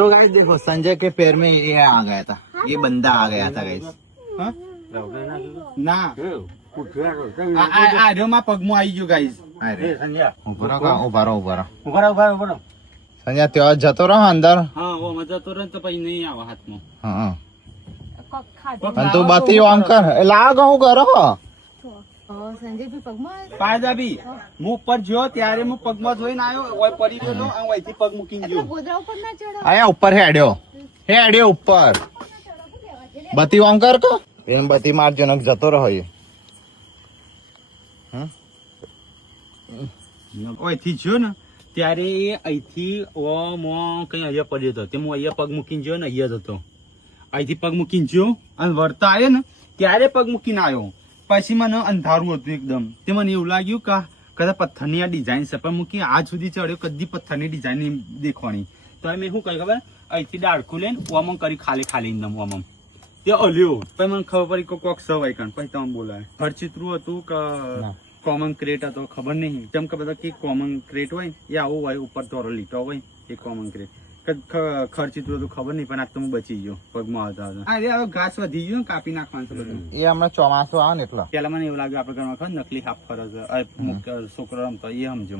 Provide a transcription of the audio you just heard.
तो गाइस देखो संजय के पैर में ये आ गया था, ये बंदा आ गया था गाइस। ના આ માં પગમાં આવી ગયું ગાઈસ. ઉભા રહો સંજય ત્યાં જતો રહો અંદર. હા ઓ મજા તો રહે તો પછી નહીં આવે હાથમાં. હા અને તું બતી આમ કર લાગ હું કરો સંજય ભી પગમાં પાયદાબી હું ઉપર જ્યો ત્યારે હું પગમાં જોઈને આવ્યો ઓય પડી ગયો તો આ ઓયથી પગ મૂકીને ગયો. ગોદરા ઉપર ના ચડો. આયા ઉપર હેડ્યો ઉપર બતી આમ કર કો એને બતી મારજો ને જતો રહો એ. ઓયથી જ્યો ને ત્યારે એ અહીંથી ઓમ કઈ અહીંયા પડ્યો હતો તે હું અહીંયા પગ મૂકીને જ્યો ને અહીંયા જ હતો. અહીંથી પગ મૂકીને જ્યો અને વળતા આવ્યો ને ત્યારે પગ મૂકીને આવ્યો. પછી મને અંધારું હતું એકદમ. તે મને એવું લાગ્યું કે કદાચ પથ્થરની આ ડિઝાઇન છે પણ મૂકી આજ સુધી ચડ્યો કદી પથ્થરની ડિઝાઇન દેખવાની. તો મેં શું કહ્યું ખબર અહીંથી ડાળખું લઈને ઓમ કરી ખાલી ઓમ તે અલ્યો. પછી મને ખબર પડી કે કોક સવાય કણ પછી તમે બોલાય. ખરચિત્રું હતું કે કોમન ક્રેટ હતો ખબર નહીં. કેમ કે બધા કે કોમન ક્રેટ હોય એ આવું હોય ઉપર ધોરો લીટો હોય એ કોમન ક્રેટ. ખર્ચિતું હતું ખબર નહીં પણ આજ તો હું બચી ગયો પગમાં આવતા હતા. ઘાસ વધી ગયું કાપી નાખવાનું છે બધું. એ હમણાં ચોમાસું આવે ને એટલે પેલા મને એવું લાગ્યું આપડે ઘરમાં નકલી હાફ ફરજ છોકરો રમતો એ સમજો.